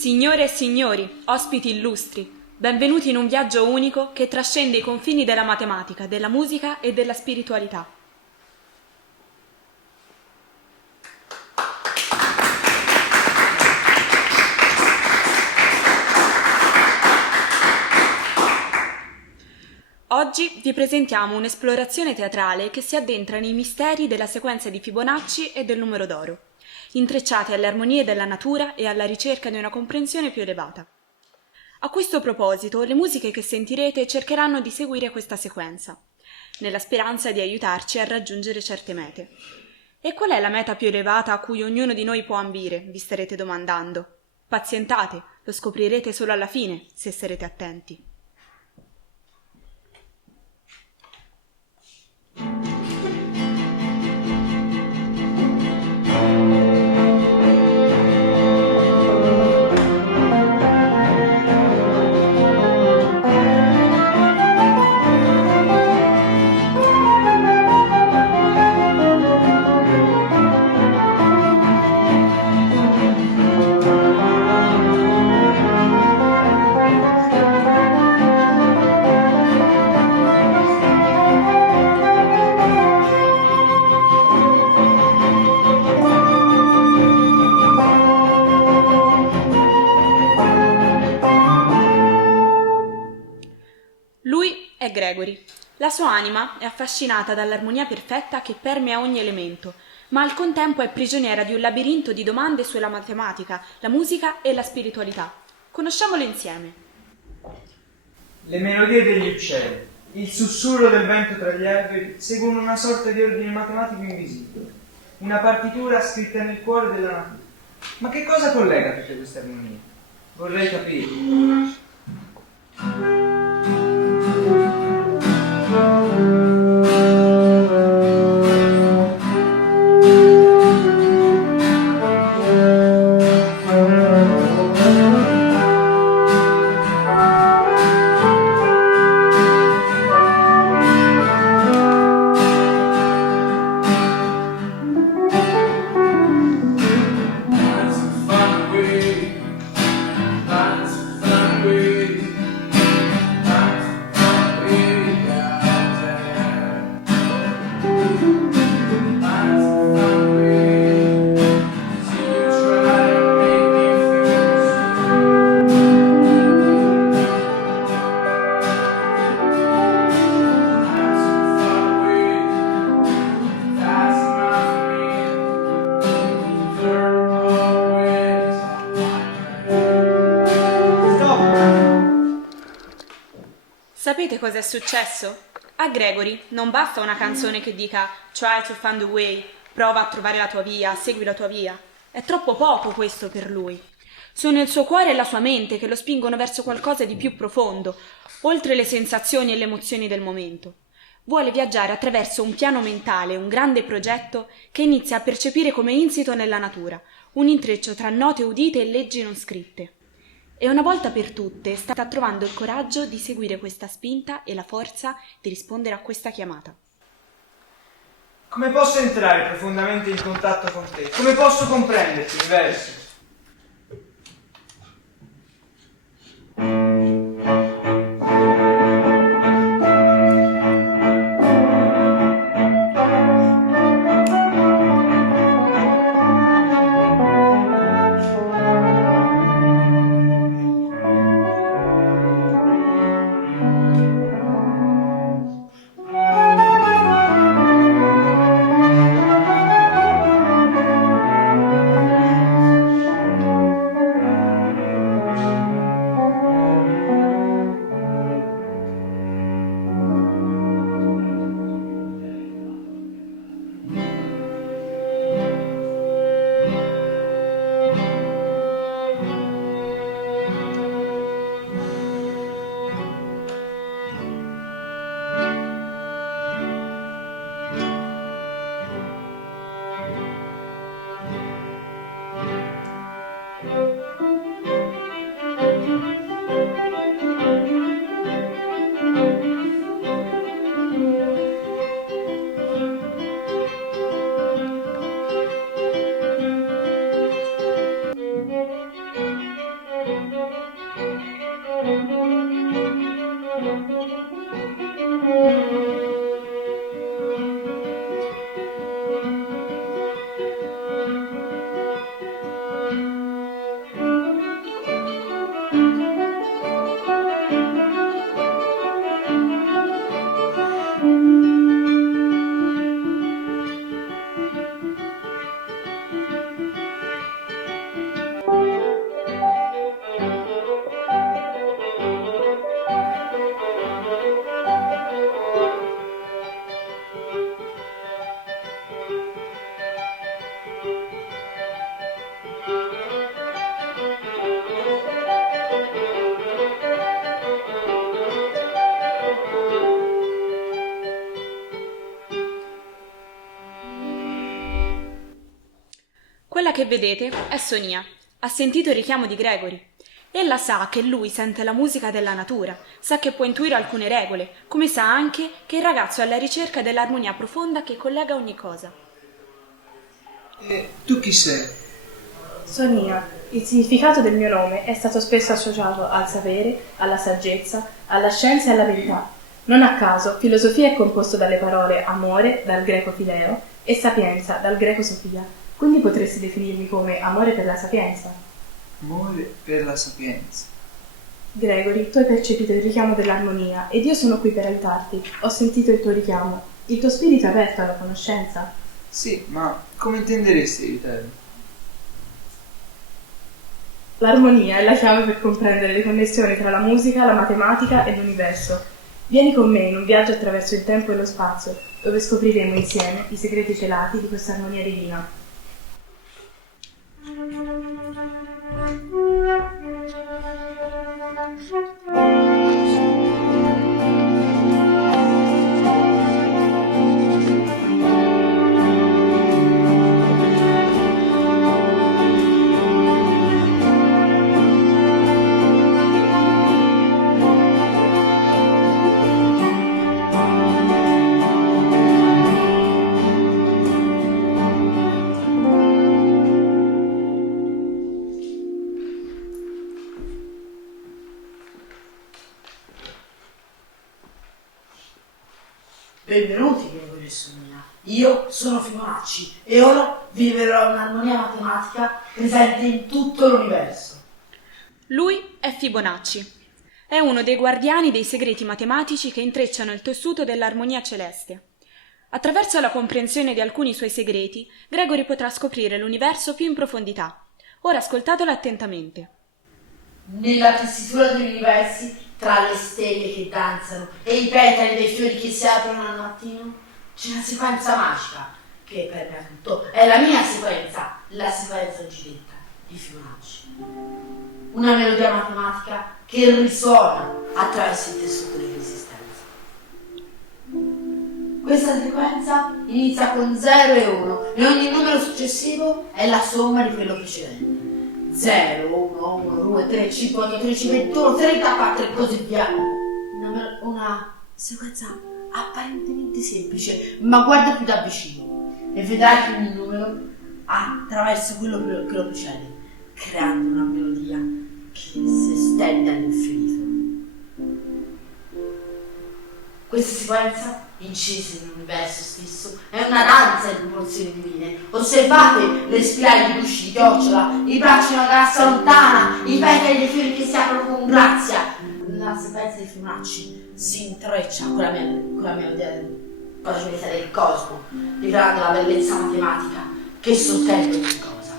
Signore e signori, ospiti illustri, benvenuti in un viaggio unico che trascende i confini della matematica, della musica e della spiritualità. Oggi vi presentiamo un'esplorazione teatrale che si addentra nei misteri della sequenza di Fibonacci e del numero d'oro, intrecciati alle armonie della natura e alla ricerca di una comprensione più elevata. A questo proposito, le musiche che sentirete cercheranno di seguire questa sequenza, nella speranza di aiutarci a raggiungere certe mete. E qual è la meta più elevata a cui ognuno di noi può ambire, vi starete domandando? Pazientate, lo scoprirete solo alla fine, se sarete attenti. Lui è Gregory. La sua anima è affascinata dall'armonia perfetta che permea ogni elemento, ma al contempo è prigioniera di un labirinto di domande sulla matematica, la musica e la spiritualità. Conosciamole insieme. Le melodie degli uccelli, il sussurro del vento tra gli alberi seguono una sorta di ordine matematico invisibile, una partitura scritta nel cuore della natura. Ma che cosa collega tutte queste armonie? Vorrei capire. Sapete cosa è successo? A Gregory non basta una canzone che dica "Try to find a way", prova a trovare la tua via, segui la tua via. È troppo poco questo per lui. Sono il suo cuore e la sua mente che lo spingono verso qualcosa di più profondo, oltre le sensazioni e le emozioni del momento. Vuole viaggiare attraverso un piano mentale, un grande progetto che inizia a percepire come insito nella natura, un intreccio tra note udite e leggi non scritte. E una volta per tutte sta trovando il coraggio di seguire questa spinta e la forza di rispondere a questa chiamata. Come posso entrare profondamente in contatto con te? Come posso comprenderti, universo? Quella che vedete è Sonia. Ha sentito il richiamo di Gregory. Ella sa che lui sente la musica della natura, sa che può intuire alcune regole, come sa anche che il ragazzo è alla ricerca dell'armonia profonda che collega ogni cosa. E tu chi sei? Sonia, il significato del mio nome è stato spesso associato al sapere, alla saggezza, alla scienza e alla verità. Non a caso, filosofia è composto dalle parole amore, dal greco fileo, e sapienza, dal greco sofia. Quindi potresti definirmi come amore per la sapienza. Amore per la sapienza. Gregory, tu hai percepito il richiamo dell'armonia ed io sono qui per aiutarti. Ho sentito il tuo richiamo. Il tuo spirito è aperto alla conoscenza. Sì, ma come intenderesti aiutarmi? L'armonia è la chiave per comprendere le connessioni tra la musica, la matematica e l'universo. Vieni con me in un viaggio attraverso il tempo e lo spazio, dove scopriremo insieme i segreti celati di questa armonia divina. Benvenuti, Gregorio e Sonia. Io sono Fibonacci e ora vi rivelerò un'armonia matematica presente in tutto l'universo. Lui è Fibonacci. È uno dei guardiani dei segreti matematici che intrecciano il tessuto dell'armonia celeste. Attraverso la comprensione di alcuni suoi segreti, Gregory potrà scoprire l'universo più in profondità. Ora ascoltatelo attentamente. Nella tessitura degli universi, tra le stelle che danzano e i petali dei fiori che si aprono al mattino, c'è una sequenza magica che permea tutto. È la mia sequenza, la sequenza oggi di Fibonacci. Una melodia matematica che risuona attraverso il tessuto dell'esistenza. Questa sequenza inizia con 0 e 1 e ogni numero successivo è la somma di quello precedente. 0, 1, 1, 2, 3, 5, 8, 13, 21, 34 e così via. Una sequenza apparentemente semplice, ma guarda più da vicino e vedrai che ogni numero attraverso quello che lo precede, creando una melodia che si estende all'infinito. Questa sequenza, incisa nell'universo stesso, è una danza di proporzioni divine. Osservate le spirali di luci di chiocciola, i bracci di una galassia lontana, i petali dei fiori che si aprono con grazia. La sequenza di Fibonacci si intreccia con la melodia del cosmo, rivelando la bellezza matematica che sottende ogni cosa.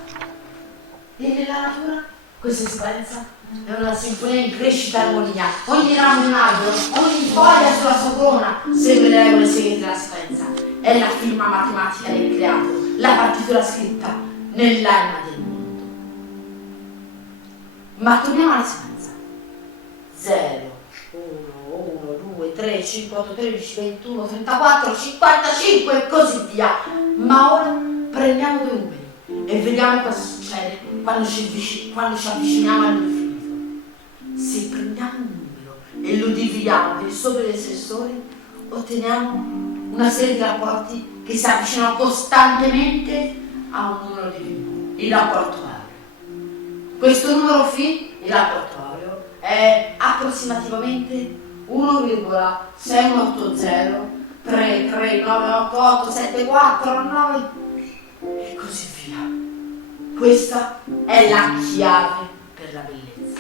E nella natura questa sequenza è una sinfonia in crescita e armonia. Ogni ramo di un albero, ogni foglia sulla sua corona segue le regole segrete della sequenza. È la firma matematica del creato, la partitura scritta nell'anima del mondo. Ma torniamo alla sequenza. 0, 1, 1, 2, 3, 5, 8, 13, 21, 34, 55 e così via. Ma ora prendiamo due numeri e vediamo cosa succede quando ci avviciniamo all'infinito. Se prendiamo un numero e lo dividiamo per il sopra dei sensori, otteniamo una serie di rapporti che si avvicinano costantemente a un numero divino, il rapporto aureo. Questo numero φ, il rapporto aureo, è approssimativamente 1,6180 33988 74 e così via. Questa è la chiave per la bellezza.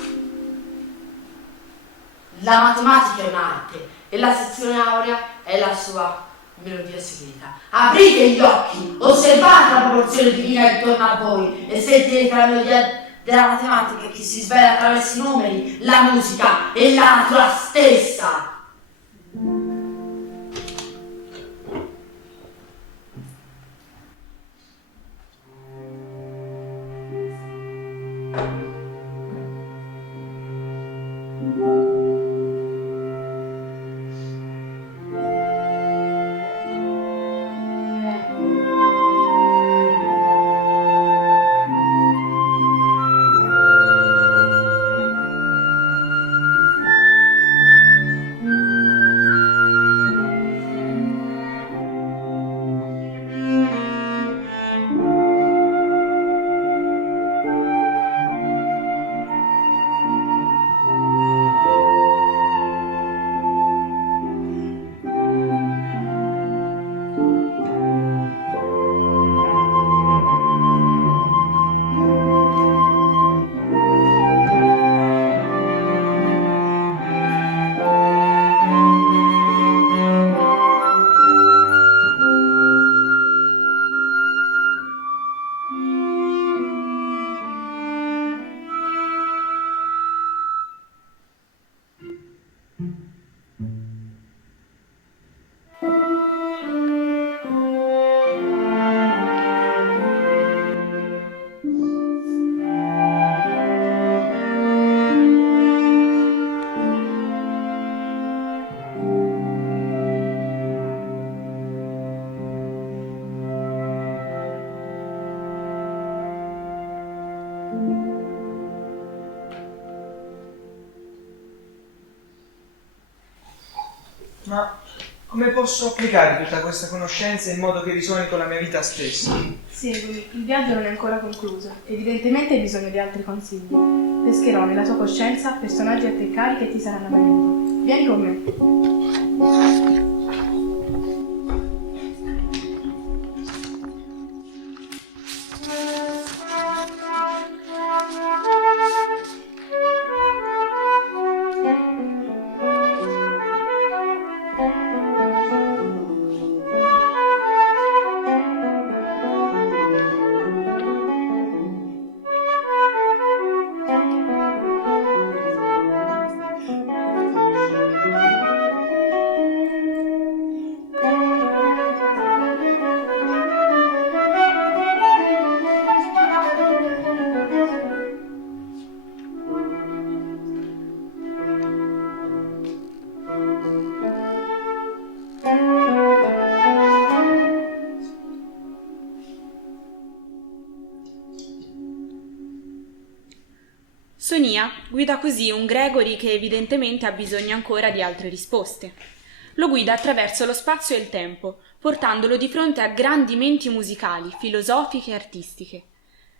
La matematica è un'arte e la sezione aurea è la sua melodia segreta. Aprite gli occhi, osservate la proporzione divina intorno a voi e sentirete la melodia della matematica che si svela attraverso i numeri, la musica e la natura stessa. Come posso applicare tutta questa conoscenza in modo che risuoni con la mia vita stessa? Seguimi, il viaggio non è ancora concluso. Evidentemente hai bisogno di altri consigli. Pescherò nella tua coscienza personaggi a te cari che ti saranno d'aiuto. Vieni con me. Sonia guida così un Gregory che evidentemente ha bisogno ancora di altre risposte. Lo guida attraverso lo spazio e il tempo, portandolo di fronte a grandi menti musicali, filosofiche e artistiche.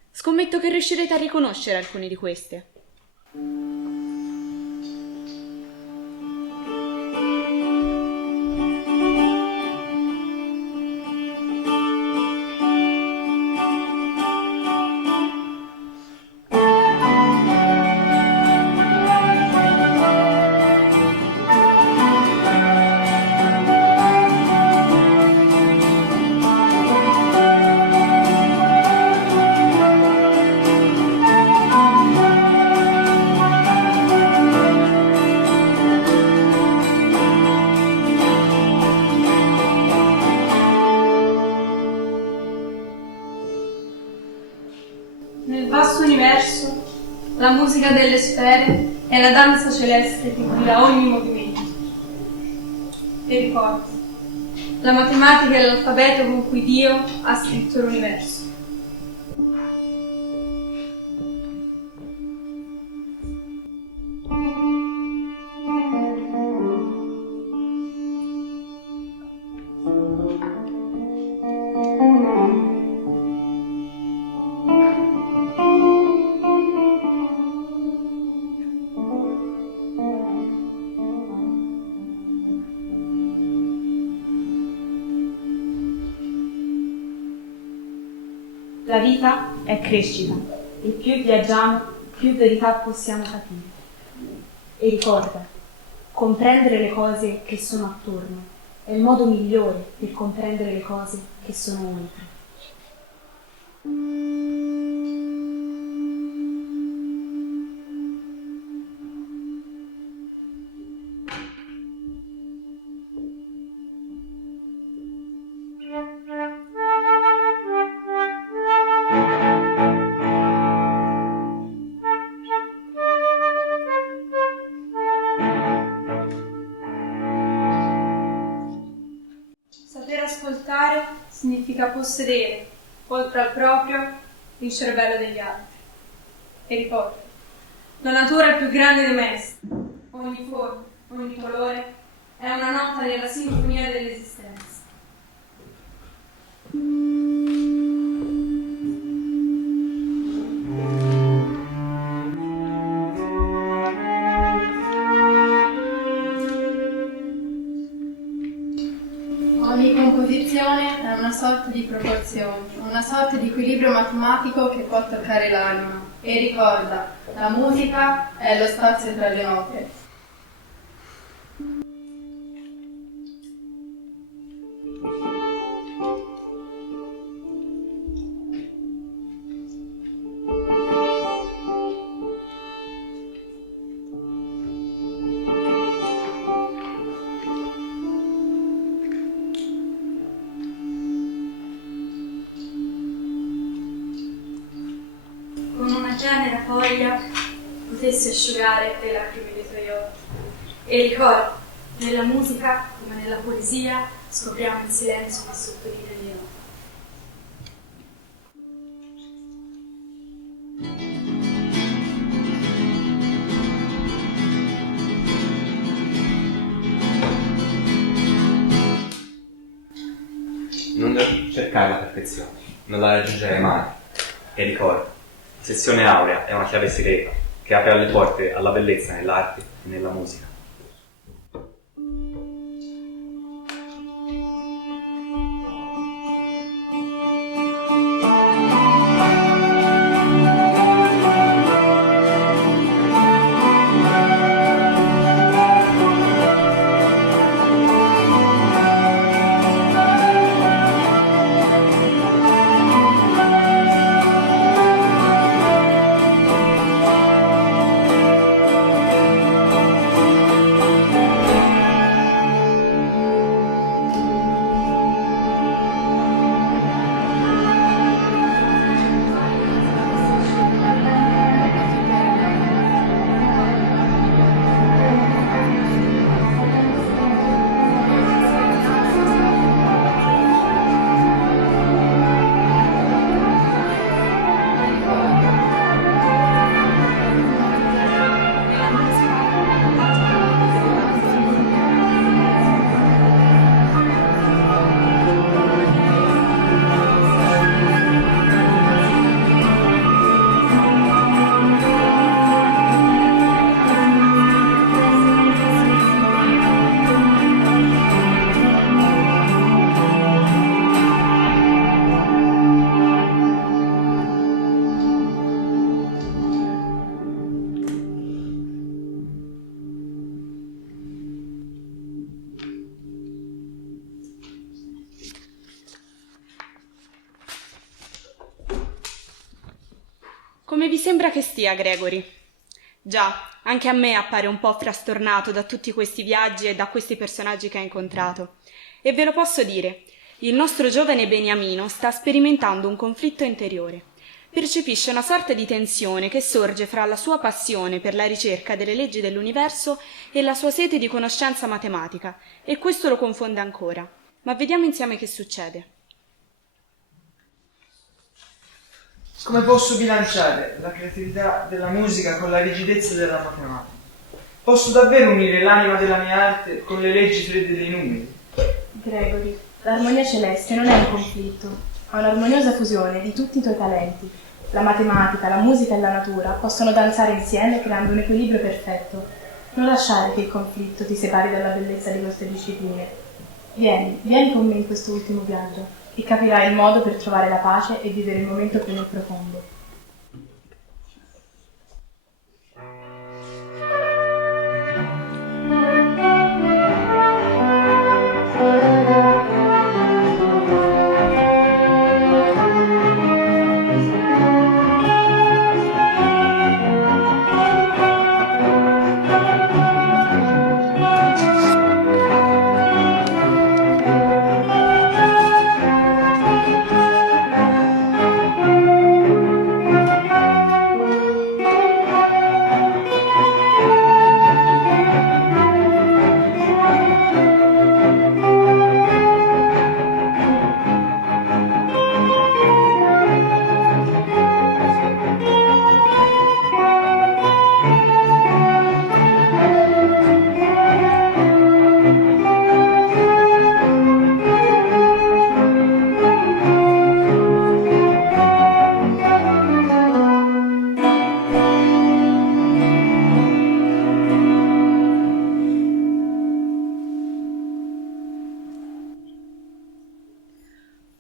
Scommetto che riuscirete a riconoscere alcune di queste. Nel vasto universo, la musica delle sfere è la danza celeste che guida ogni movimento. E ricorda, la matematica è l'alfabeto con cui Dio ha scritto l'universo. La vita è crescita e più viaggiamo, più verità possiamo capire. E ricorda, comprendere le cose che sono attorno è il modo migliore per comprendere le cose che sono oltre. Saper ascoltare significa possedere, oltre al proprio, il cervello degli altri. E ricorda, la natura è più grande dei maestri. Ogni forma, ogni colore è una nota nella sinfonia dell'esistenza. Ogni composizione è una sorta di proporzione, una sorta di equilibrio matematico che può toccare l'anima. E ricorda, la musica è lo spazio tra le note. Con una tenera foglia potessi asciugare le lacrime dei tuoi occhi. E ricorda, nella musica, come nella poesia, scopriamo il silenzio che sottolinea le note. Non devi cercare la perfezione, non la raggiungerai mai. E ricorda, la sezione aurea è una chiave segreta che apre alle porte alla bellezza nell'arte e nella musica. Come vi sembra che stia, Gregory? Già, anche a me appare un po' frastornato da tutti questi viaggi e da questi personaggi che ha incontrato. E ve lo posso dire, il nostro giovane Beniamino sta sperimentando un conflitto interiore. Percepisce una sorta di tensione che sorge fra la sua passione per la ricerca delle leggi dell'universo e la sua sete di conoscenza matematica, e questo lo confonde ancora. Ma vediamo insieme che succede. Come posso bilanciare la creatività della musica con la rigidezza della matematica? Posso davvero unire l'anima della mia arte con le leggi fredde dei numeri? Gregory, l'armonia celeste non è un conflitto, è un'armoniosa fusione di tutti i tuoi talenti. La matematica, la musica e la natura possono danzare insieme creando un equilibrio perfetto. Non lasciare che il conflitto ti separi dalla bellezza di queste discipline. Vieni con me in questo ultimo viaggio e capirai il modo per trovare la pace e vivere il momento più nel profondo.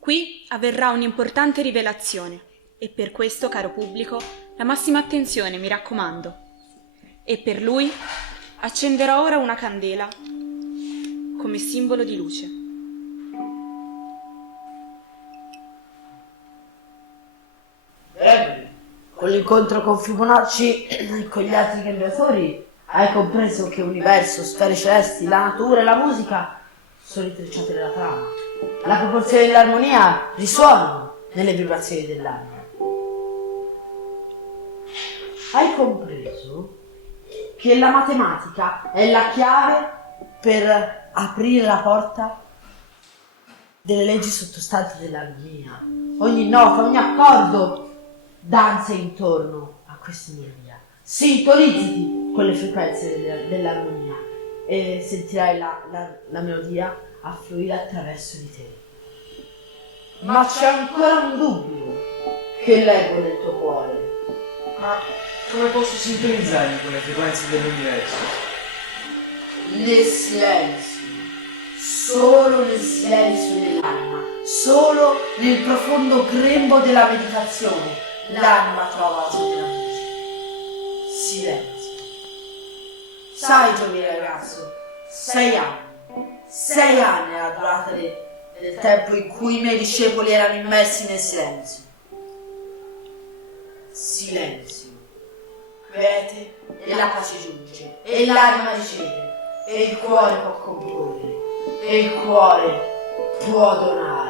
Qui avverrà un'importante rivelazione e per questo, caro pubblico, la massima attenzione, mi raccomando. E per lui accenderò ora una candela come simbolo di luce. Con l'incontro con Fibonacci e con gli altri cambiatori hai compreso che universo, sfere celesti, la natura e la musica sono intrecciate nella trama. La proporzione e l'armonia risuonano nelle vibrazioni dell'anima. Hai compreso che la matematica è la chiave per aprire la porta delle leggi sottostanti dell'armonia. Ogni nota, ogni accordo danza intorno a questa melodia. Sintonizzati con le frequenze dell'armonia e sentirai la melodia affluire attraverso di te. Ma c'è ancora un dubbio che leggo nel tuo cuore. Ma come posso sintonizzarmi con le frequenze dell'universo? Nel silenzio, solo nel silenzio dell'anima, solo nel profondo grembo della meditazione, l'anima trova la sua piena luce. Silenzio. Sai, giovane ragazzo, 6 anni. 6 anni è la durata del tempo in cui i miei discepoli erano immersi nel silenzio. Silenzio. Quiete e la pace giunge, e l'anima riceve, e il cuore può comporre, e il cuore può donare.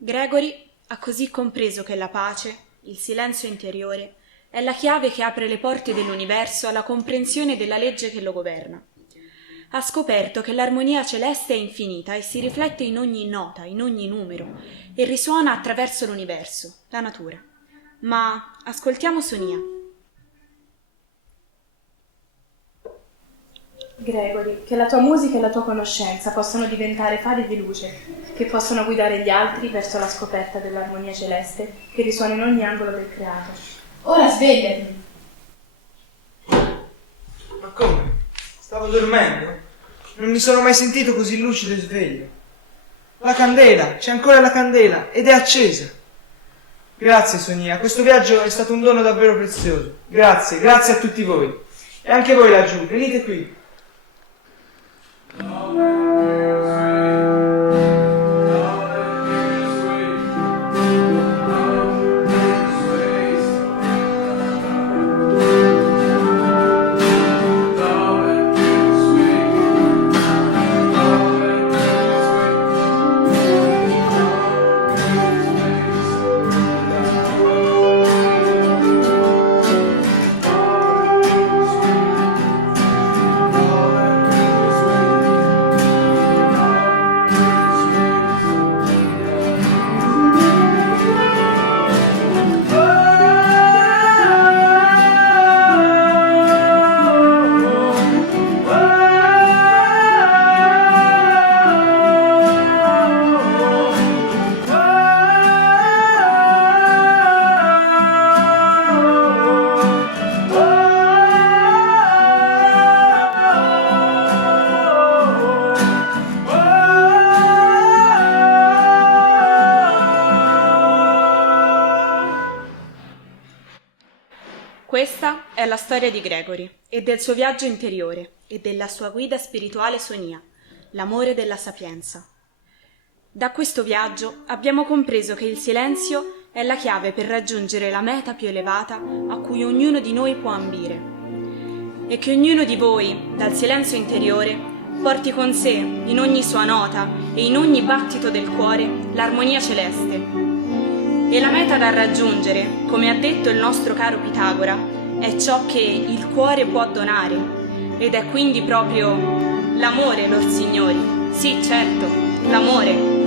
Gregory ha così compreso che la pace, il silenzio interiore, è la chiave che apre le porte dell'universo alla comprensione della legge che lo governa. Ha scoperto che l'armonia celeste è infinita e si riflette in ogni nota, in ogni numero, e risuona attraverso l'universo, la natura. Ma ascoltiamo Sonia. Gregory, che la tua musica e la tua conoscenza possano diventare fari di luce, che possano guidare gli altri verso la scoperta dell'armonia celeste che risuona in ogni angolo del creato. Ora svegliati. Ma come? Stavo dormendo? Non mi sono mai sentito così lucido e sveglio. La candela, c'è ancora la candela ed è accesa. Grazie Sonia, questo viaggio è stato un dono davvero prezioso. Grazie, grazie a tutti voi. E anche voi laggiù, venite qui. Questa è la storia di Gregory e del suo viaggio interiore e della sua guida spirituale Sonia, l'amore della sapienza. Da questo viaggio abbiamo compreso che il silenzio è la chiave per raggiungere la meta più elevata a cui ognuno di noi può ambire e che ognuno di voi, dal silenzio interiore, porti con sé, in ogni sua nota e in ogni battito del cuore, l'armonia celeste. E la meta da raggiungere, come ha detto il nostro caro Pitagora, è ciò che il cuore può donare, ed è quindi proprio l'amore, lor signori. Sì, certo, l'amore.